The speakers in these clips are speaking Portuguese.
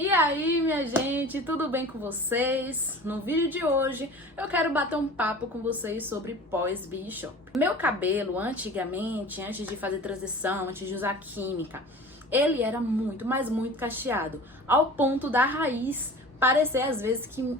E aí, minha gente, tudo bem com vocês? No vídeo de hoje eu quero bater um papo com vocês sobre pós-Big-Shop. Meu cabelo, antigamente, antes de fazer transição, antes de usar química, ele era muito, mas muito cacheado, ao ponto da raiz parecer às vezes que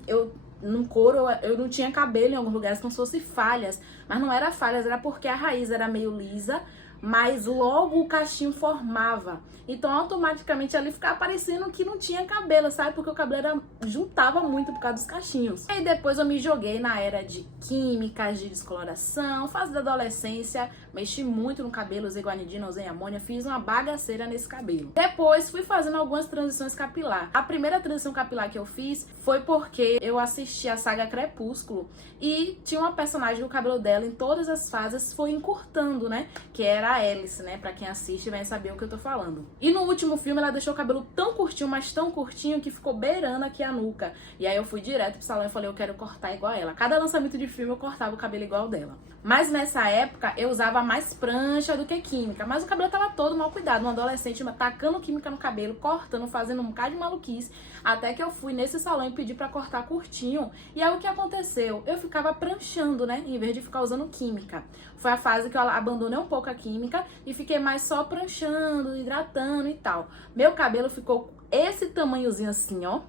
no couro eu não tinha cabelo em alguns lugares, como se fosse falhas, mas não era falhas, era porque a raiz era meio lisa, mas logo o cachinho formava. Então automaticamente ali ficava parecendo que não tinha cabelo, sabe? Porque o cabelo juntava muito por causa dos cachinhos. E aí depois eu me joguei na era de químicas, de descoloração, fase da adolescência, mexi muito no cabelo, usei guanidina, usei amônia, fiz uma bagaceira nesse cabelo. Depois fui fazendo algumas transições capilar. A primeira transição capilar que eu fiz foi porque eu assisti a saga Crepúsculo e tinha uma personagem do cabelo dela em todas as fases foi encurtando, né? Que era a Alice, né? Pra quem assiste vai saber o que eu tô falando. E no último filme ela deixou o cabelo tão curtinho, mas tão curtinho, que ficou beirando aqui a nuca. E aí eu fui direto pro salão e falei, eu quero cortar igual ela. Cada lançamento de filme eu cortava o cabelo igual dela. Mas nessa época eu usava mais prancha do que química. Mas o cabelo tava todo mal cuidado. Um adolescente tacando química no cabelo, cortando, fazendo um bocado de maluquice. Até que eu fui nesse salão e pedi pra cortar curtinho. E aí o que aconteceu? Eu ficava pranchando, né? Em vez de ficar usando química. Foi a fase que eu abandonei um pouco a química e fiquei mais só pranchando, hidratando e tal. Meu cabelo ficou esse tamanhozinho assim, ó,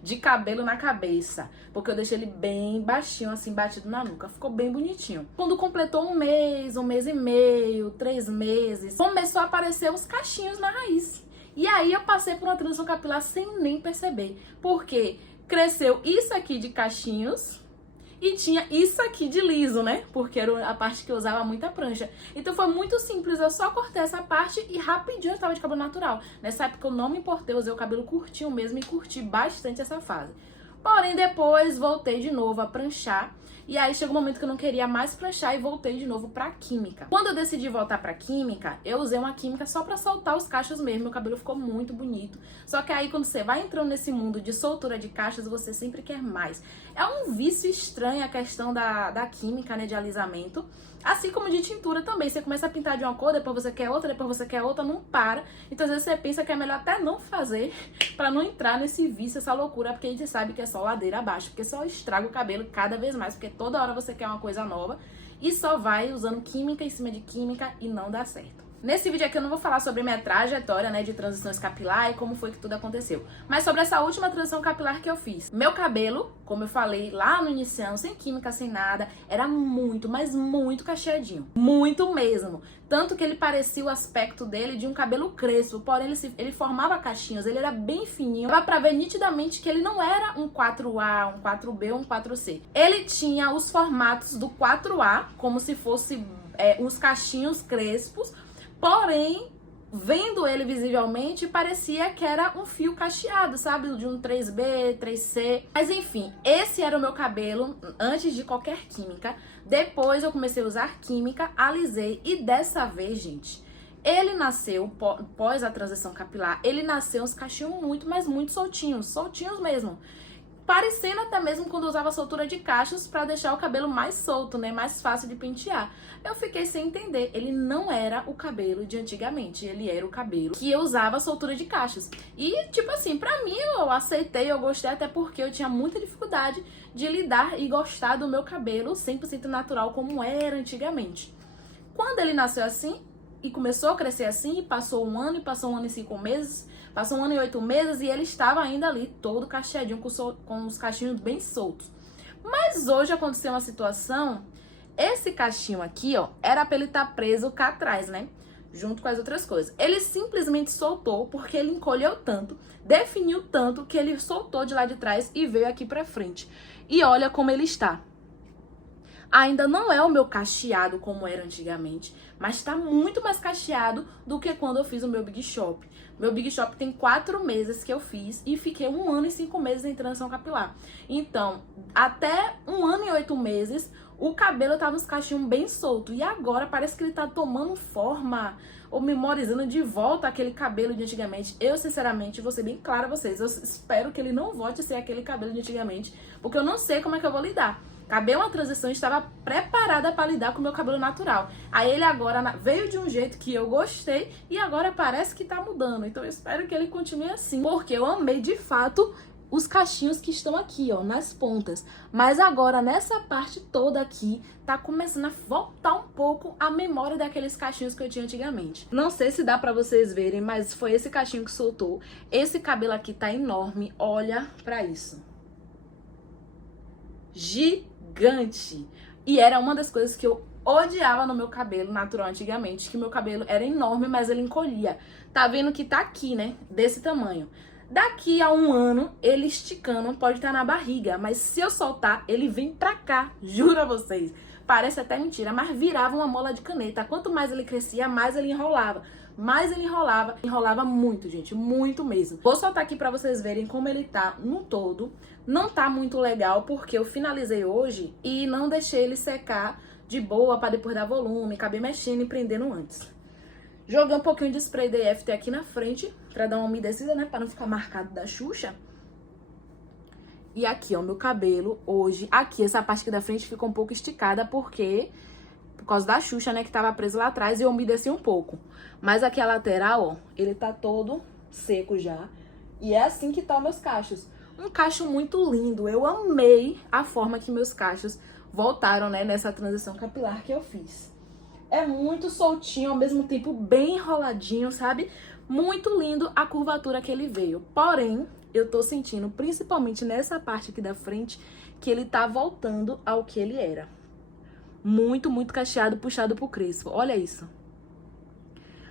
de cabelo na cabeça, porque eu deixei ele bem baixinho, assim, batido na nuca. Ficou bem bonitinho. Quando completou um mês e meio, 3 meses, começou a aparecer os cachinhos na raiz. E aí eu passei por uma transição capilar sem nem perceber, porque cresceu isso aqui de cachinhos e tinha isso aqui de liso, né? Porque era a parte que eu usava muita prancha. Então foi muito simples, eu só cortei essa parte e rapidinho eu estava de cabelo natural. Nessa época eu não me importei, eu usei o cabelo curtinho mesmo e curti bastante essa fase. Porém, depois voltei de novo a pranchar. E aí chegou um momento que eu não queria mais pranchar e voltei de novo pra química. Quando eu decidi voltar pra química, eu usei uma química só pra soltar os cachos mesmo. Meu cabelo ficou muito bonito. Só que aí quando você vai entrando nesse mundo de soltura de cachos, você sempre quer mais. É um vício estranho a questão da química, né, de alisamento. Assim como de tintura também. Você começa a pintar de uma cor, depois você quer outra, depois você quer outra, não para. Então às vezes você pensa que é melhor até não fazer pra não entrar nesse vício, essa loucura, porque a gente sabe que é só ladeira abaixo, porque só estraga o cabelo cada vez mais, porque toda hora você quer uma coisa nova e só vai usando química em cima de química e não dá certo. Nesse vídeo aqui eu não vou falar sobre minha trajetória, né, de transições capilar e como foi que tudo aconteceu, mas sobre essa última transição capilar que eu fiz. Meu cabelo, como eu falei lá no início, sem química, sem nada, era muito, mas muito cacheadinho. Muito mesmo. Tanto que ele parecia o aspecto dele de um cabelo crespo, porém ele formava cachinhos, ele era bem fininho. Dava pra ver nitidamente que ele não era um 4A, um 4B, um 4C. Ele tinha os formatos do 4A, como se fosse uns cachinhos crespos, porém, vendo ele visivelmente, parecia que era um fio cacheado, sabe? De um 3B, 3C. Mas enfim, esse era o meu cabelo antes de qualquer química. Depois eu comecei a usar química, alisei e dessa vez, gente, ele nasceu, pós a transição capilar, ele nasceu uns cachinhos muito, mas muito soltinhos, soltinhos mesmo. Parecendo até mesmo quando eu usava soltura de cachos pra deixar o cabelo mais solto, né? Mais fácil de pentear. Eu fiquei sem entender. Ele não era o cabelo de antigamente. Ele era o cabelo que eu usava soltura de cachos. E, tipo assim, pra mim eu aceitei, eu gostei, até porque eu tinha muita dificuldade de lidar e gostar do meu cabelo 100% natural como era antigamente. Quando ele nasceu assim e começou a crescer assim, passou um ano e passou um ano e 5 meses, passou um ano e 8 meses e ele estava ainda ali, todo cacheadinho, com os cachinhos bem soltos. Mas hoje aconteceu uma situação, esse cachinho aqui, ó, era pra ele estar preso cá atrás, né? Junto com as outras coisas. Ele simplesmente soltou porque ele encolheu tanto, definiu tanto, que ele soltou de lá de trás e veio aqui pra frente. E olha como ele está. Ainda não é o meu cacheado como era antigamente, mas tá muito mais cacheado do que quando eu fiz o meu Big Shop. Meu Big Shop tem 4 meses que eu fiz e fiquei 1 ano e 5 meses em transição capilar. Então, até 1 ano e 8 meses, o cabelo tava nos cachinhos bem solto. E agora parece que ele tá tomando forma ou memorizando de volta aquele cabelo de antigamente. Eu, sinceramente, vou ser bem clara a vocês, eu espero que ele não volte a ser aquele cabelo de antigamente, porque eu não sei como é que eu vou lidar. Acabei uma transição e estava preparada para lidar com o meu cabelo natural. Aí ele agora veio de um jeito que eu gostei e agora parece que tá mudando. Então eu espero que ele continue assim, porque eu amei de fato os cachinhos que estão aqui, ó, nas pontas. Mas agora, nessa parte toda aqui, tá começando a voltar um pouco a memória daqueles cachinhos que eu tinha antigamente. Não sei se dá pra vocês verem, mas foi esse cachinho que soltou. Esse cabelo aqui tá enorme, olha pra isso. Gigante! E era uma das coisas que eu odiava no meu cabelo natural antigamente, que meu cabelo era enorme, mas ele encolhia. Tá vendo que tá aqui, né? Desse tamanho. Daqui a um ano, ele esticando pode estar na barriga, mas se eu soltar, ele vem pra cá, juro a vocês. Parece até mentira, mas virava uma mola de caneta. Quanto mais ele crescia, mais ele enrolava. Mais ele enrolava muito, gente, muito mesmo. Vou soltar aqui pra vocês verem como ele tá no todo. Não tá muito legal, porque eu finalizei hoje e não deixei ele secar de boa pra depois dar volume. Acabei mexendo e prendendo antes. Joguei um pouquinho de spray DFT aqui na frente, pra dar uma umedecida, né? Pra não ficar marcado da Xuxa. E aqui, ó, meu cabelo hoje. Aqui, essa parte aqui da frente ficou um pouco esticada, porque... Por causa da Xuxa, né? Que tava presa lá atrás e eu umedeci um pouco. Mas aqui a lateral, ó, ele tá todo seco já. E é assim que tá os meus cachos. Um cacho muito lindo. Eu amei a forma que meus cachos voltaram, né? Nessa transição capilar que eu fiz. É muito soltinho, ao mesmo tempo bem enroladinho, sabe? Muito lindo a curvatura que ele veio. Porém, eu tô sentindo, principalmente nessa parte aqui da frente, que ele tá voltando ao que ele era. Muito, muito cacheado, puxado pro crespo. Olha isso.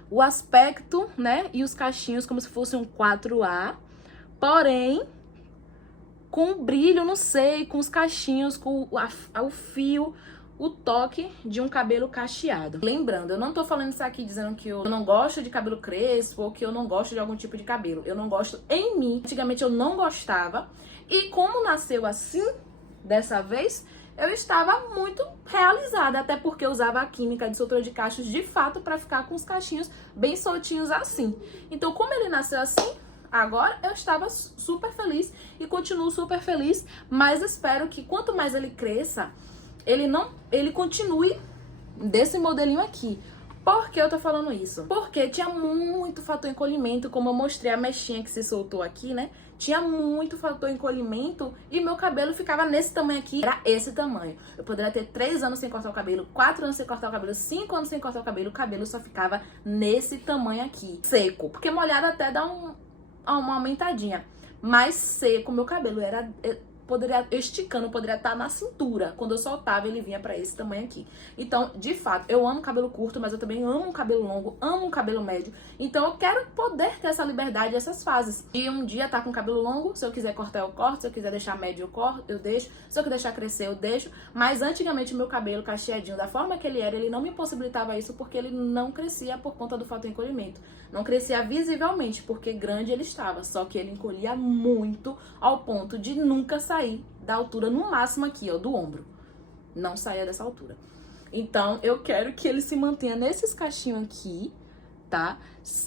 O aspecto, né? E os cachinhos como se fosse um 4A. Porém, com brilho, não sei, com os cachinhos, com o fio... o toque de um cabelo cacheado. Lembrando, eu não tô falando isso aqui dizendo que eu não gosto de cabelo crespo ou que eu não gosto de algum tipo de cabelo. Eu não gosto em mim. Antigamente eu não gostava. E como nasceu assim, dessa vez, eu estava muito realizada. Até porque eu usava a química de soltura de cachos de fato pra ficar com os cachinhos bem soltinhos assim. Então, como ele nasceu assim... Agora eu estava super feliz e continuo super feliz, mas espero que quanto mais ele cresça, ele continue desse modelinho aqui. Por que eu tô falando isso? Porque tinha muito fator encolhimento, como eu mostrei a mechinha que se soltou aqui, né? Tinha muito fator encolhimento e meu cabelo ficava nesse tamanho aqui, era esse tamanho. Eu poderia ter 3 anos sem cortar o cabelo, 4 anos sem cortar o cabelo, 5 anos sem cortar o cabelo só ficava nesse tamanho aqui, seco. Porque molhado até dá uma aumentadinha, mas seco, meu cabelo era... eu esticando, poderia estar na cintura. Quando eu soltava, ele vinha pra esse tamanho aqui. Então, de fato, eu amo cabelo curto, mas eu também amo um cabelo longo, amo um cabelo médio. Então, eu quero poder ter essa liberdade, essas fases. E um dia tá com cabelo longo, se eu quiser cortar, eu corto. Se eu quiser deixar médio, eu corto, eu deixo. Se eu quiser deixar crescer, eu deixo. Mas, antigamente, o meu cabelo cacheadinho, da forma que ele era, ele não me possibilitava isso, porque ele não crescia por conta do fator encolhimento. Não crescia visivelmente, porque grande ele estava. Só que ele encolhia muito, ao ponto de nunca sair da altura no máximo aqui, ó, do ombro. Não saia dessa altura. Então, eu quero que ele se mantenha nesses cachinhos aqui, tá?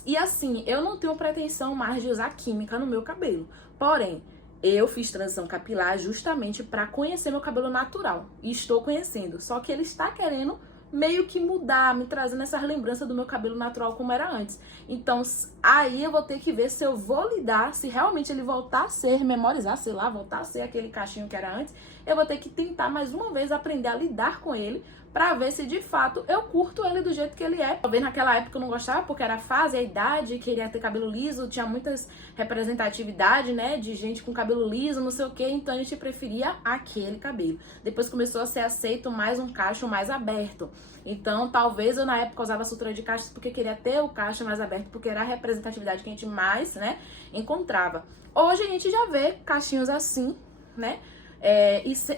E assim, eu não tenho pretensão mais de usar química no meu cabelo. Porém, eu fiz transição capilar justamente pra conhecer meu cabelo natural. E estou conhecendo. Só que ele está querendo meio que mudar, me trazendo essas lembranças do meu cabelo natural como era antes. Então, aí eu vou ter que ver se eu vou lidar, se realmente ele voltar a ser, memorizar, sei lá, voltar a ser aquele cachinho que era antes, eu vou ter que tentar mais uma vez aprender a lidar com ele, pra ver se de fato eu curto ele do jeito que ele é. Talvez naquela época eu não gostava, porque era a fase, a idade, queria ter cabelo liso, tinha muitas representatividades, né, de gente com cabelo liso, não sei o que, então a gente preferia aquele cabelo. Depois começou a ser aceito mais um cacho mais aberto. Então, talvez eu na época usava sutura de cachos porque queria ter o cacho mais aberto, porque era a representatividade que a gente mais, né, encontrava. Hoje a gente já vê cachinhos assim, né,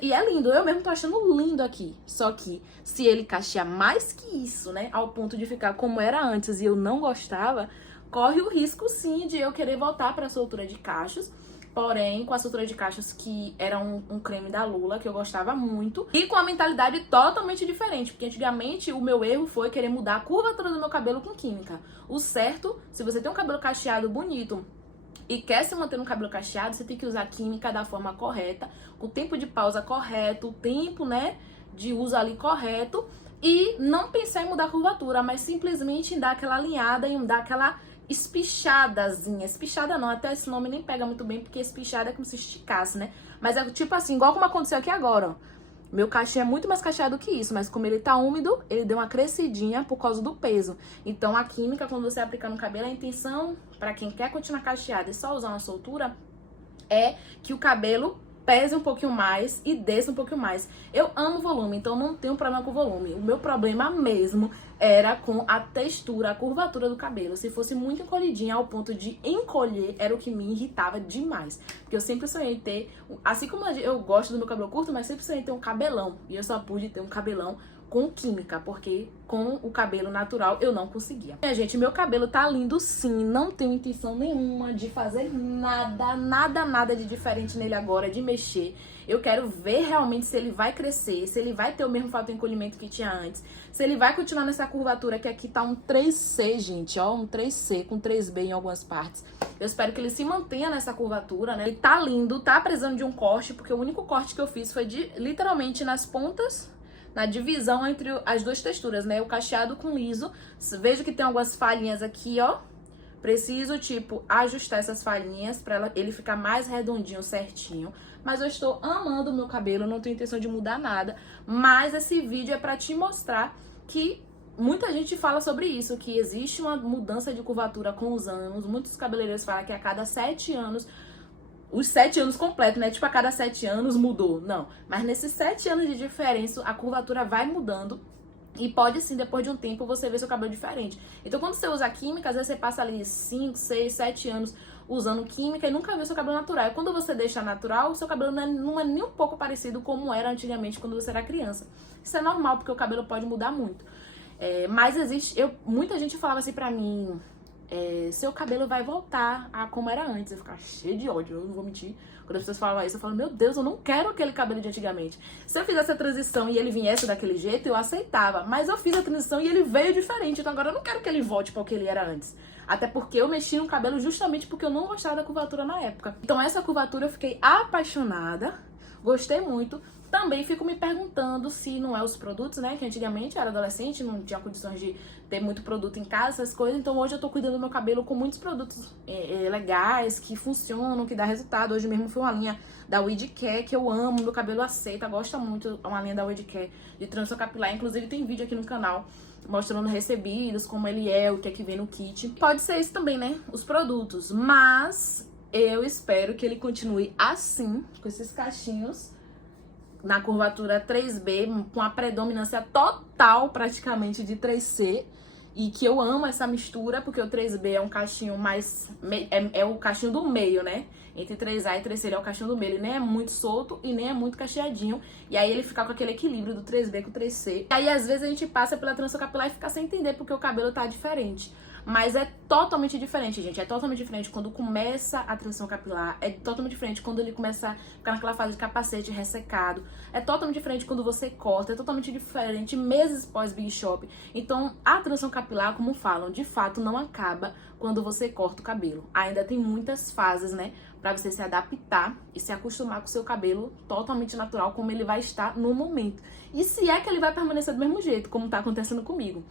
e é lindo, eu mesmo tô achando lindo aqui. Só que se ele cachear mais que isso, né, ao ponto de ficar como era antes e eu não gostava, corre o risco sim de eu querer voltar pra soltura de cachos. Porém, com a soltura de cachos que era um creme da Lula, que eu gostava muito. E com a mentalidade totalmente diferente. Porque antigamente o meu erro foi querer mudar a curvatura do meu cabelo com química. O certo, se você tem um cabelo cacheado bonito, e quer se manter no cabelo cacheado, você tem que usar a química da forma correta, com o tempo de pausa correto, o tempo, né, de uso ali correto, e não pensar em mudar a curvatura, mas simplesmente em dar aquela alinhada e em dar aquela espichadazinha. Espichada não, até esse nome nem pega muito bem, porque espichada é como se esticasse, né? Mas é tipo assim, igual como aconteceu aqui agora, ó. Meu cachê é muito mais cacheado que isso, mas como ele tá úmido, ele deu uma crescidinha por causa do peso. Então a química, quando você aplicar no cabelo, a intenção, pra quem quer continuar cacheado e só usar uma soltura, é que o cabelo pese um pouquinho mais e desça um pouquinho mais. Eu amo volume, então não tenho problema com volume. O meu problema mesmo era com a textura, a curvatura do cabelo. Se fosse muito encolhidinha ao ponto de encolher, era o que me irritava demais. Porque eu sempre sonhei ter, assim como eu gosto do meu cabelo curto, mas sempre sonhei ter um cabelão. E eu só pude ter um cabelão com química, porque com o cabelo natural eu não conseguia. Minha gente, meu cabelo tá lindo sim, não tenho intenção nenhuma de fazer nada de diferente nele agora, de mexer. Eu quero ver realmente se ele vai crescer, se ele vai ter o mesmo fato de encolhimento que tinha antes, se ele vai continuar nessa curvatura, que aqui tá um 3C, gente, ó, um 3C com 3B em algumas partes. Eu espero que ele se mantenha nessa curvatura, né? Ele tá lindo, tá precisando de um corte, porque o único corte que eu fiz foi literalmente nas pontas, na divisão entre as duas texturas, né? O cacheado com liso. Vejo que tem algumas falhinhas aqui, ó. Preciso, tipo, ajustar essas falhinhas pra ele ficar mais redondinho, certinho. Mas eu estou amando o meu cabelo, não tenho intenção de mudar nada. Mas esse vídeo é pra te mostrar que muita gente fala sobre isso, que existe uma mudança de curvatura com os anos. Muitos cabeleireiros falam que a cada 7 anos... Os 7 anos completos, né? Tipo, a cada 7 anos mudou. Não. Mas nesses 7 anos de diferença, a curvatura vai mudando. E pode sim, depois de um tempo, você ver seu cabelo diferente. Então, quando você usa química, às vezes você passa ali 5, 6, 7 anos usando química e nunca vê seu cabelo natural. E quando você deixa natural, o seu cabelo não é nem um pouco parecido como era antigamente, quando você era criança. Isso é normal, porque o cabelo pode mudar muito. Mas existe... muita gente falava assim pra mim... seu cabelo vai voltar a como era antes. Eu ficava cheio de ódio, eu não vou mentir. Quando as pessoas falavam isso, eu falo, meu Deus, eu não quero aquele cabelo de antigamente. Se eu fizesse a transição e ele viesse daquele jeito, eu aceitava. Mas eu fiz a transição e ele veio diferente. Então agora eu não quero que ele volte para o que ele era antes. Até porque eu mexi no cabelo justamente porque eu não gostava da curvatura na época. Então essa curvatura eu fiquei apaixonada. Gostei muito. Também fico me perguntando se não é os produtos, né? Que antigamente eu era adolescente, não tinha condições de ter muito produto em casa, essas coisas. Então hoje eu tô cuidando do meu cabelo com muitos produtos legais, que funcionam, que dá resultado. Hoje mesmo foi uma linha da Weed Care, que eu amo, meu cabelo aceita, gosta muito. É uma linha da Weed Care de transição capilar. Inclusive tem vídeo aqui no canal mostrando recebidos, como ele é, o que é que vem no kit. Pode ser isso também, né? Os produtos. Mas eu espero que ele continue assim, com esses cachinhos, na curvatura 3B, com a predominância total praticamente de 3C, e que eu amo essa mistura, porque o 3B é um cachinho mais... é o cachinho do meio, né? Entre 3A e 3C ele é o cachinho do meio, ele nem é muito solto e nem é muito cacheadinho, e aí ele fica com aquele equilíbrio do 3B com o 3C. E aí às vezes a gente passa pela transição capilar e fica sem entender porque o cabelo tá diferente. Mas é totalmente diferente, gente. É totalmente diferente quando começa a transição capilar. É totalmente diferente quando ele começa a ficar naquela fase de capacete ressecado. É totalmente diferente quando você corta. É totalmente diferente meses pós Big Shop. Então, a transição capilar, como falam, de fato não acaba quando você corta o cabelo. Ainda tem muitas fases, né? Pra você se adaptar e se acostumar com o seu cabelo totalmente natural, como ele vai estar no momento. E se é que ele vai permanecer do mesmo jeito, como tá acontecendo comigo.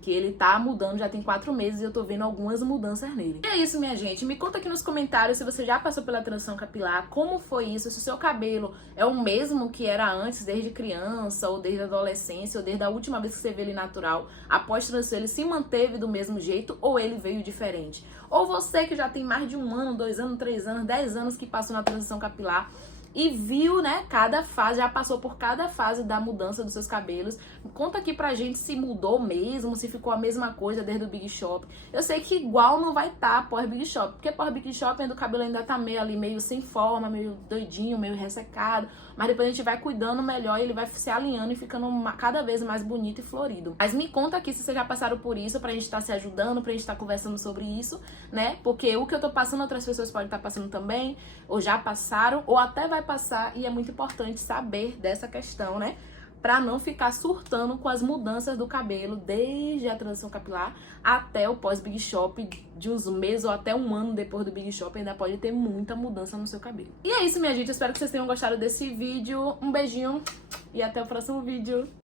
Que ele tá mudando, já tem 4 meses e eu tô vendo algumas mudanças nele. E é isso, minha gente. Me conta aqui nos comentários se você já passou pela transição capilar, como foi isso, se o seu cabelo é o mesmo que era antes, desde criança, ou desde a adolescência, ou desde a última vez que você vê ele natural. Após transição, ele se manteve do mesmo jeito ou ele veio diferente? Ou você que já tem mais de 1 ano, 2 anos, 3 anos, 10 anos que passou na transição capilar, e viu, né, cada fase, já passou por cada fase da mudança dos seus cabelos. Conta aqui pra gente se mudou mesmo, se ficou a mesma coisa desde o Big Shop. Eu sei que igual não vai estar pós Big Shop, porque pós Big Shop ainda o cabelo ainda tá meio ali, meio sem forma, meio doidinho, meio ressecado. Mas depois a gente vai cuidando melhor e ele vai se alinhando e ficando cada vez mais bonito e florido. Mas me conta aqui se vocês já passaram por isso, pra gente estar se ajudando, pra gente estar conversando sobre isso, né? Porque o que eu tô passando, outras pessoas podem estar passando também, ou já passaram, ou até vai passar, e é muito importante saber dessa questão, né? pra não ficar surtando com as mudanças do cabelo, desde a transição capilar até o pós-Big Shop, de uns meses ou até um ano depois do Big Shop, ainda pode ter muita mudança no seu cabelo. E é isso, minha gente, eu espero que vocês tenham gostado desse vídeo. Um beijinho e até o próximo vídeo.